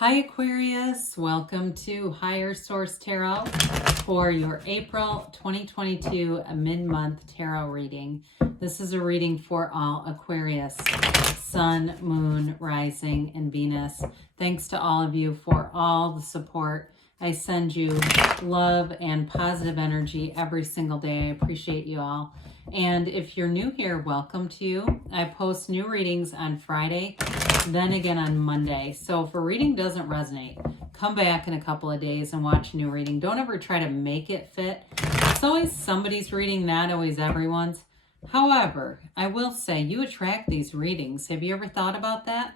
Hi Aquarius, welcome to Higher Source Tarot for your April 2022 mid-month tarot reading. This is a reading for all Aquarius, Sun, Moon, Rising, and Venus. Thanks to all of you for all the support. I send you love and positive energy every single day. I appreciate you all. And if you're new here, welcome to you. I post new readings on Friday, then again on Monday. So if a reading doesn't resonate, come back in a couple of days and watch a new reading. Don't ever try to make it fit. It's always somebody's reading, not always everyone's. However, I will say you attract these readings. Have you ever thought about that?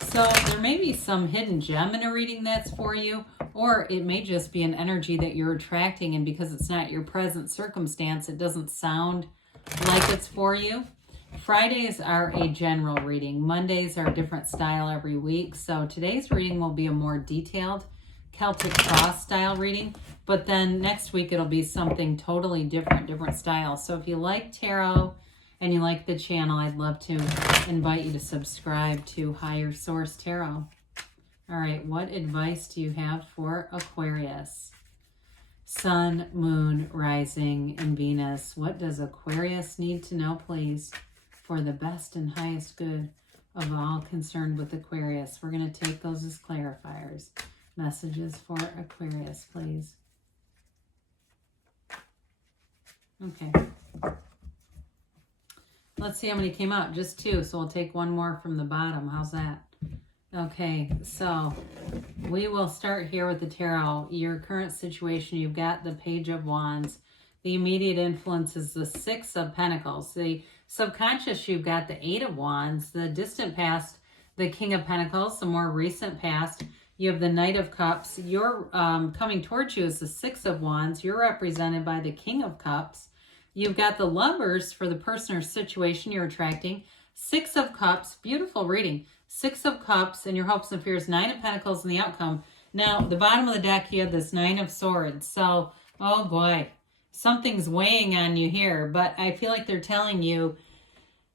So there may be some hidden gem in a reading that's for you, or it may just be an energy that you're attracting, and because it's not your present circumstance, it doesn't sound like it's for you. Fridays are a general reading. Mondays are a different style every week. So today's reading will be a more detailed Celtic cross style reading, but then next week it'll be something totally different style. So if you like tarot and you like the channel, I'd love to invite you to subscribe to Higher Source Tarot. All right, what advice do you have for Aquarius? Sun, Moon, Rising, and Venus. What does Aquarius need to know, please, for the best and highest good of all concerned with Aquarius? We're going to take those as clarifiers. Messages for Aquarius, please. Okay. Let's see how many came out. Just two, so we'll take one more from the bottom. How's that? Okay, so we will start here with the tarot. Your current situation, you've got the Page of Wands. The immediate influence is the Six of Pentacles. The subconscious, you've got the Eight of Wands. The distant past, the King of Pentacles. The more recent past, you have the Knight of Cups. You're coming towards you is the Six of Wands. You're represented by the King of Cups. You've got the Lovers for the person or situation you're attracting. Six of Cups, beautiful reading. Six of Cups and your hopes and fears. Nine of Pentacles and the outcome. Now, the bottom of the deck, you have this Nine of Swords. So, oh boy, something's weighing on you here. But I feel like they're telling you,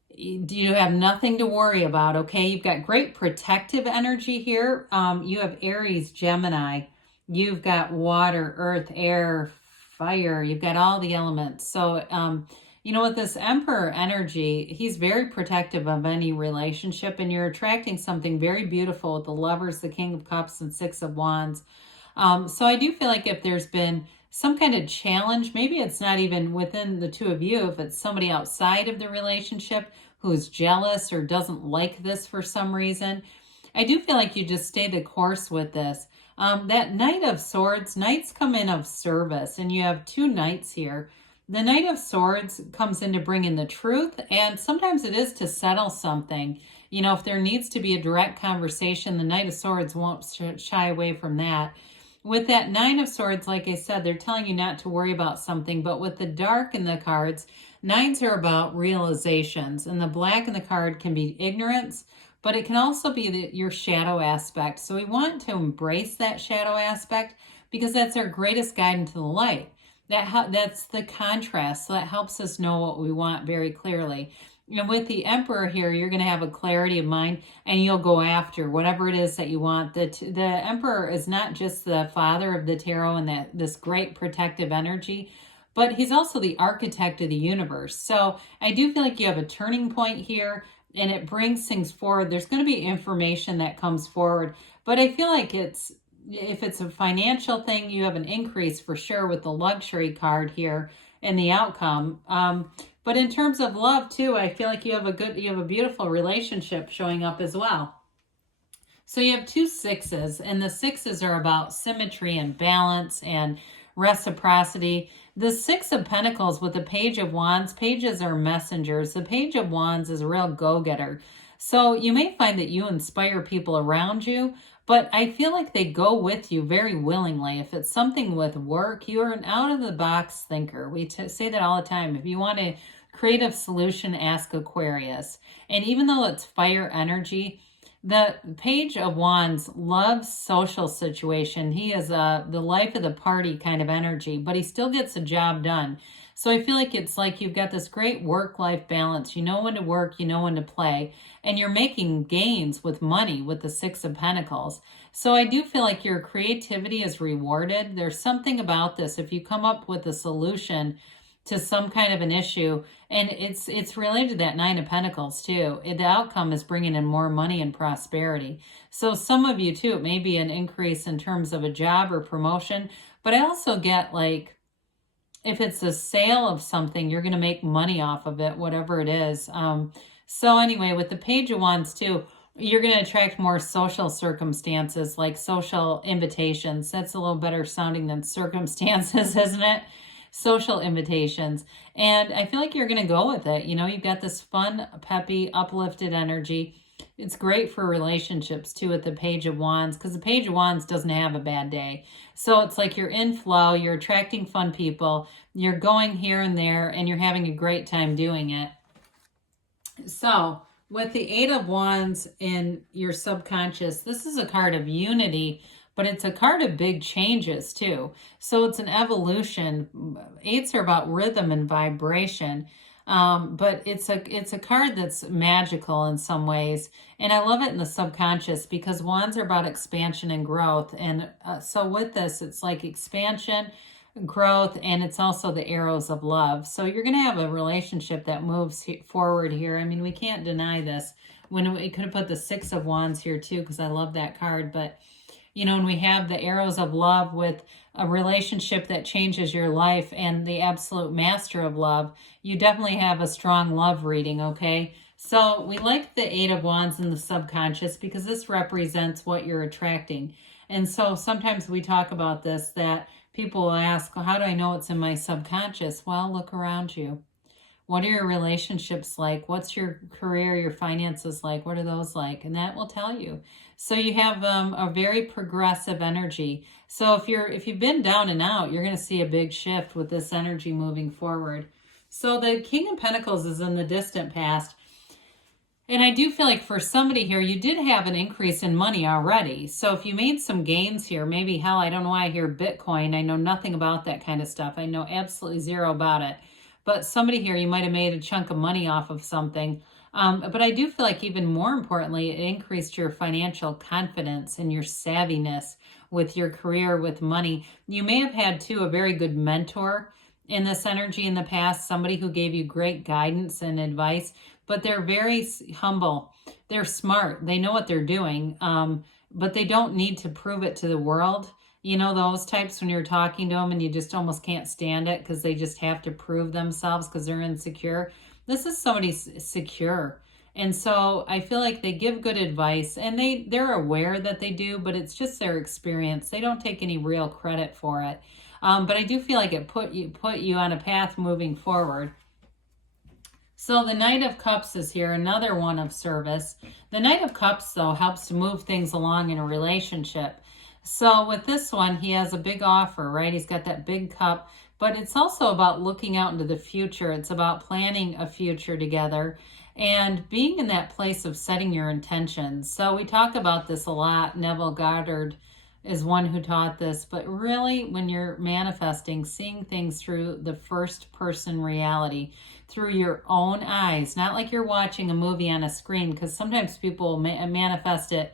you have nothing to worry about, okay? You've got great protective energy here. You have Aries, Gemini. You've got water, earth, air, fire. You've got all the elements. So, you know, with this Emperor energy, he's very protective of any relationship, and you're attracting something very beautiful with the Lovers, the King of Cups, and Six of Wands. So I do feel like if there's been some kind of challenge, maybe it's not even within the two of you, if it's somebody outside of the relationship who's jealous or doesn't like this for some reason, I do feel like you just stay the course with this. That Knight of Swords, Knights come in of service, and you have two Knights here. The Knight of Swords comes in to bring in the truth, and sometimes it is to settle something. You know, if there needs to be a direct conversation, the Knight of Swords won't shy away from that. With that Nine of Swords, like I said, they're telling you not to worry about something, but with the dark in the cards, nines are about realizations, and the black in the card can be ignorance, but it can also be your shadow aspect. So we want to embrace that shadow aspect because that's our greatest guide into the light. That's the contrast. So that helps us know what we want very clearly. And with the Emperor here, you're going to have a clarity of mind, and you'll go after whatever it is that you want. The Emperor is not just the father of the tarot and this great protective energy, but he's also the architect of the universe. So I do feel like you have a turning point here, and it brings things forward. There's going to be information that comes forward, but I feel like if it's a financial thing, you have an increase for sure with the luxury card here and the outcome. But in terms of love too, I feel like you have a beautiful relationship showing up as well. So you have two sixes, and the sixes are about symmetry and balance and reciprocity. The Six of Pentacles with the Page of Wands, pages are messengers. The Page of Wands is a real go-getter. So you may find that you inspire people around you, but I feel like they go with you very willingly. If it's something with work, you're an out-of-the-box thinker. We say that all the time. If you want a creative solution, ask Aquarius. And even though it's fire energy, the Page of Wands loves social situation. He is the life of the party kind of energy, but he still gets the job done. So I feel like it's like you've got this great work-life balance. You know when to work, you know when to play, and you're making gains with money with the Six of Pentacles. So I do feel like your creativity is rewarded. There's something about this. If you come up with a solution to some kind of an issue, and it's related to that Nine of Pentacles too. The outcome is bringing in more money and prosperity. So some of you too, it may be an increase in terms of a job or promotion, but I also get like, if it's a sale of something, you're going to make money off of it, whatever it is. So anyway, with the Page of Wands too, you're going to attract more social circumstances, like social invitations. That's a little better sounding than circumstances, isn't it? Social invitations. And I feel like you're going to go with it. You know, you've got this fun, peppy, uplifted energy. It's great for relationships too with the Page of Wands, because the Page of Wands doesn't have a bad day. So it's like you're in flow, you're attracting fun people, you're going here and there, and you're having a great time doing it. So with the Eight of Wands in your subconscious, this is a card of unity, but it's a card of big changes too. So it's an evolution. Eights are about rhythm and vibration. But it's a card that's magical in some ways. And I love it in the subconscious because wands are about expansion and growth. And so with this, it's like expansion, growth, and it's also the arrows of love. So you're going to have a relationship that moves forward here. I mean, we can't deny this. When we could have put the Six of Wands here too, because I love that card. But you know, when we have the arrows of love with a relationship that changes your life and the absolute master of love, you definitely have a strong love reading, okay? So we like the Eight of Wands in the subconscious because this represents what you're attracting. And so sometimes we talk about this, that people will ask, well, how do I know it's in my subconscious? Well, look around you. What are your relationships like? What's your career, your finances like? What are those like? And that will tell you. So you have a very progressive energy. So if you've been down and out, you're going to see a big shift with this energy moving forward. So the King of Pentacles is in the distant past. And I do feel like for somebody here, you did have an increase in money already. So if you made some gains here, maybe, hell, I don't know why I hear Bitcoin. I know nothing about that kind of stuff. I know absolutely zero about it. But somebody here, you might have made a chunk of money off of something. But I do feel like even more importantly, it increased your financial confidence and your savviness with your career, with money. You may have had, too, a very good mentor in this energy in the past, somebody who gave you great guidance and advice, but they're very humble. They're smart. They know what they're doing, but they don't need to prove it to the world. You know, those types when you're talking to them and you just almost can't stand it because they just have to prove themselves because they're insecure. This is somebody secure. And so I feel like they give good advice and they're aware that they do, but it's just their experience. They don't take any real credit for it. But I do feel like it put you on a path moving forward. So the Knight of Cups is here, another one of service. The Knight of Cups, though, helps to move things along in a relationship. So with this one, he has a big offer, right? He's got that big cup, but it's also about looking out into the future. It's about planning a future together and being in that place of setting your intentions. So we talk about this a lot. Neville Goddard is one who taught this, but really when you're manifesting, seeing things through the first person reality, through your own eyes, not like you're watching a movie on a screen, because sometimes people manifest it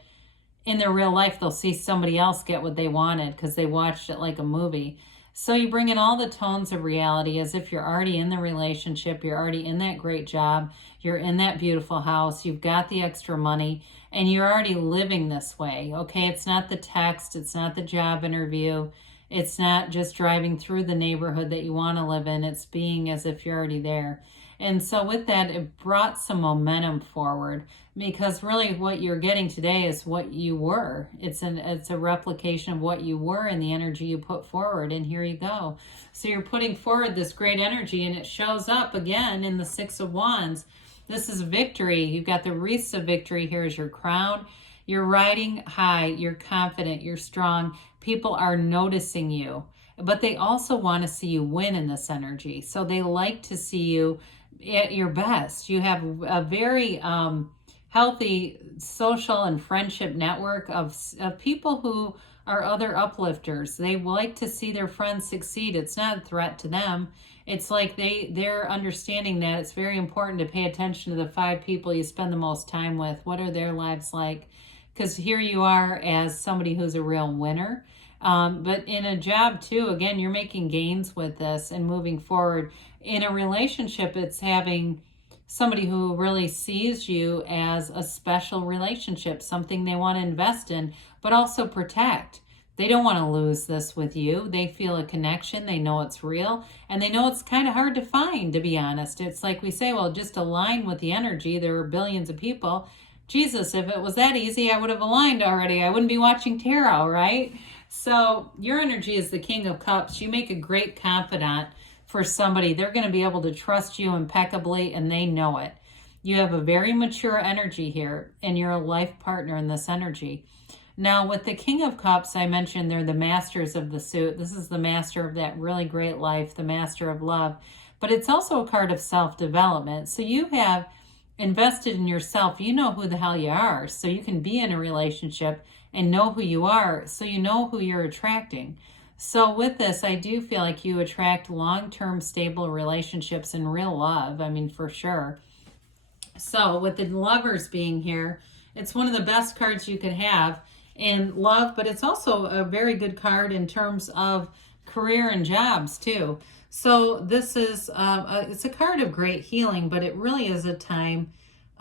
in their real life. They'll see somebody else get what they wanted because they watched it like a movie. So you bring in all the tones of reality as if you're already in the relationship, you're already in that great job, you're in that beautiful house, you've got the extra money, and you're already living this way, okay? It's not the text, it's not the job interview, it's not just driving through the neighborhood that you want to live in, it's being as if you're already there. And so with that, it brought some momentum forward because really what you're getting today is what you were. It's a replication of what you were and the energy you put forward. And here you go. So you're putting forward this great energy and it shows up again in the Six of Wands. This is victory. You've got the wreaths of victory. Here's your crown. You're riding high. You're confident. You're strong. People are noticing you. But they also want to see you win in this energy. So they like to see you at your best. You have a very healthy social and friendship network of people who are other uplifters. They like to see their friends succeed. It's not a threat to them. It's like they're understanding that it's very important to pay attention to the 5 people you spend the most time with. What are their lives like? Because here you are as somebody who's a real winner. But in a job too, again, you're making gains with this and moving forward. In a relationship, it's having somebody who really sees you as a special relationship, something they want to invest in, but also protect. They don't want to lose this with you. They feel a connection. They know it's real. And they know it's kind of hard to find, to be honest. It's like we say, well, just align with the energy. There are billions of people. Jesus, if it was that easy, I would have aligned already. I wouldn't be watching tarot, right? So your energy is the King of Cups. You make a great confidant for somebody. They're going to be able to trust you impeccably, and they know it. You have a very mature energy here, and you're a life partner in this energy. Now, with the King of Cups, I mentioned they're the masters of the suit. This is the master of that really great life, the master of love. But it's also a card of self-development. So you have invested in yourself. You know who the hell you are. So you can be in a relationship and know who you are. So you know who you're attracting. So with this, I do feel like you attract long-term stable relationships and real love. I mean, for sure. So with the Lovers being here, it's one of the best cards you could have in love, but it's also a very good card in terms of career and jobs too. So this is, it's a card of great healing, but it really is a time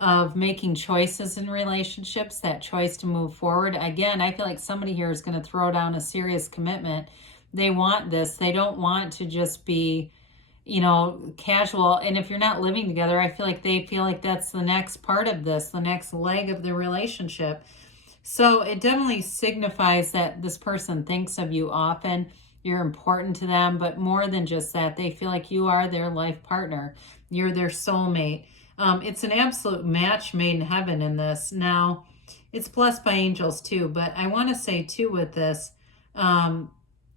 of making choices in relationships, that choice to move forward. Again, I feel like somebody here is going to throw down a serious commitment. They want this. They don't want to just be, you know, casual. And if you're not living together, I feel like they feel like that's the next part of this, the next leg of the relationship. So it definitely signifies that this person thinks of you often. You're important to them, but more than just that, they feel like you are their life partner. You're their soulmate. It's an absolute match made in heaven in this. Now, it's blessed by angels too, but I want to say too with this,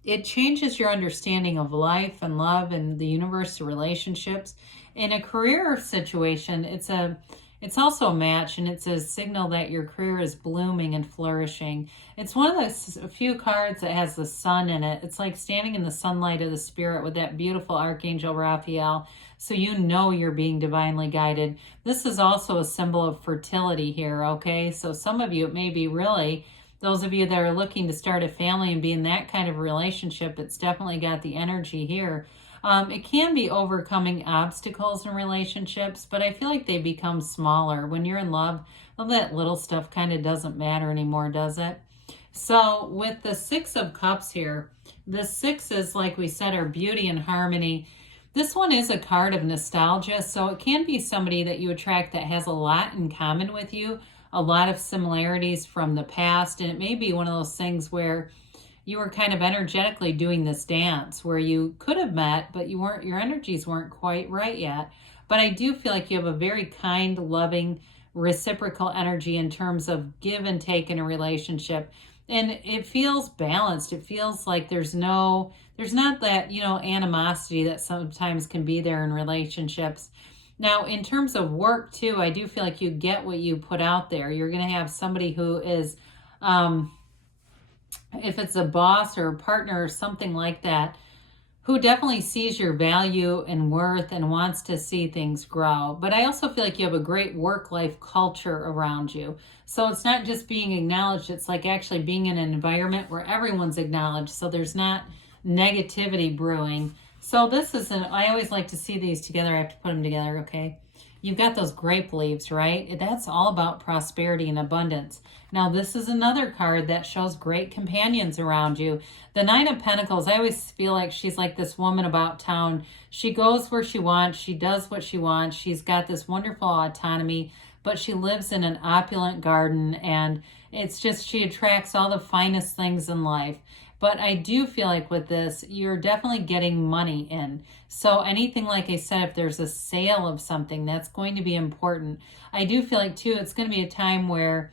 it changes your understanding of life and love and the universe, relationships. In a career situation, it's also a match, and it's a signal that your career is blooming and flourishing. It's one of the few cards that has the sun in it. It's like standing in the sunlight of the spirit with that beautiful Archangel Raphael. So you know you're being divinely guided. This is also a symbol of fertility here, okay? So some of you, it may be really, those of you that are looking to start a family and be in that kind of relationship, it's definitely got the energy here. It can be overcoming obstacles in relationships, but I feel like they become smaller. When you're in love, all that little stuff kind of doesn't matter anymore, does it? So with the 6 of Cups here, the 6 is, like we said, our beauty and harmony. This one is a card of nostalgia, so it can be somebody that you attract that has a lot in common with you, a lot of similarities from the past, and it may be one of those things where you were kind of energetically doing this dance where you could have met, but you weren't, your energies weren't quite right yet. But I do feel like you have a very kind, loving, reciprocal energy in terms of give and take in a relationship. And it feels balanced. It feels like there's not that, you know, animosity that sometimes can be there in relationships. Now, in terms of work too, I do feel like you get what you put out there. You're going to have somebody who is, if it's a boss or a partner or something like that, who definitely sees your value and worth and wants to see things grow. But I also feel like you have a great work-life culture around you. So it's not just being acknowledged, it's like actually being in an environment where everyone's acknowledged, so there's not negativity brewing. So this is I always like to see these together. I have to put them together, okay? You've got those grape leaves, right? That's all about prosperity and abundance. Now, this is another card that shows great companions around you. The 9 of Pentacles, I always feel like she's like this woman about town. She goes where she wants. She does what she wants. She's got this wonderful autonomy, but she lives in an opulent garden, and it's just she attracts all the finest things in life. But I do feel like with this, you're definitely getting money in. So anything, like I said, if there's a sale of something, that's going to be important. I do feel like, too, it's going to be a time where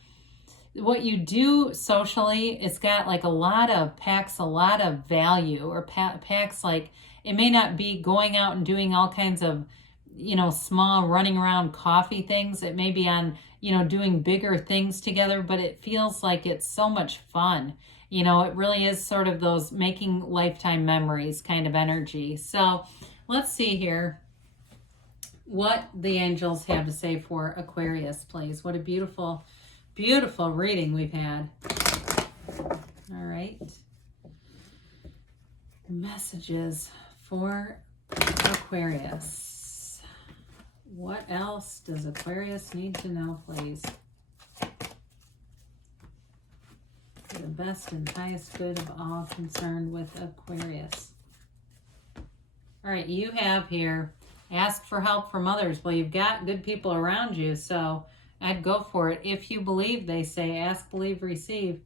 what you do socially, it's got like a lot of packs, a lot of value, or packs like it may not be going out and doing all kinds of, you know, small running around coffee things. It may be on, you know, doing bigger things together, but it feels like it's so much fun. You know, it really is sort of those making lifetime memories kind of energy. So let's see here what the angels have to say for Aquarius, please. What a beautiful, beautiful reading we've had. All right. Messages for Aquarius. What else does Aquarius need to know, please? For the best and highest good of all concerned with Aquarius. All right, you have here, ask for help from others. Well, you've got good people around you, so I'd go for it. If you believe, they say, ask, believe, receive.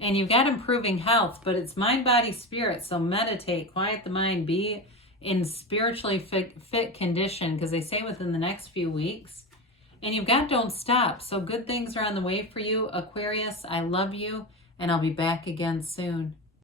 And you've got improving health, but it's mind, body, spirit. So meditate, quiet the mind, be in spiritually fit condition, because they say within the next few weeks. And you've got don't stop. So good things are on the way for you, Aquarius. I love you, and I'll be back again soon.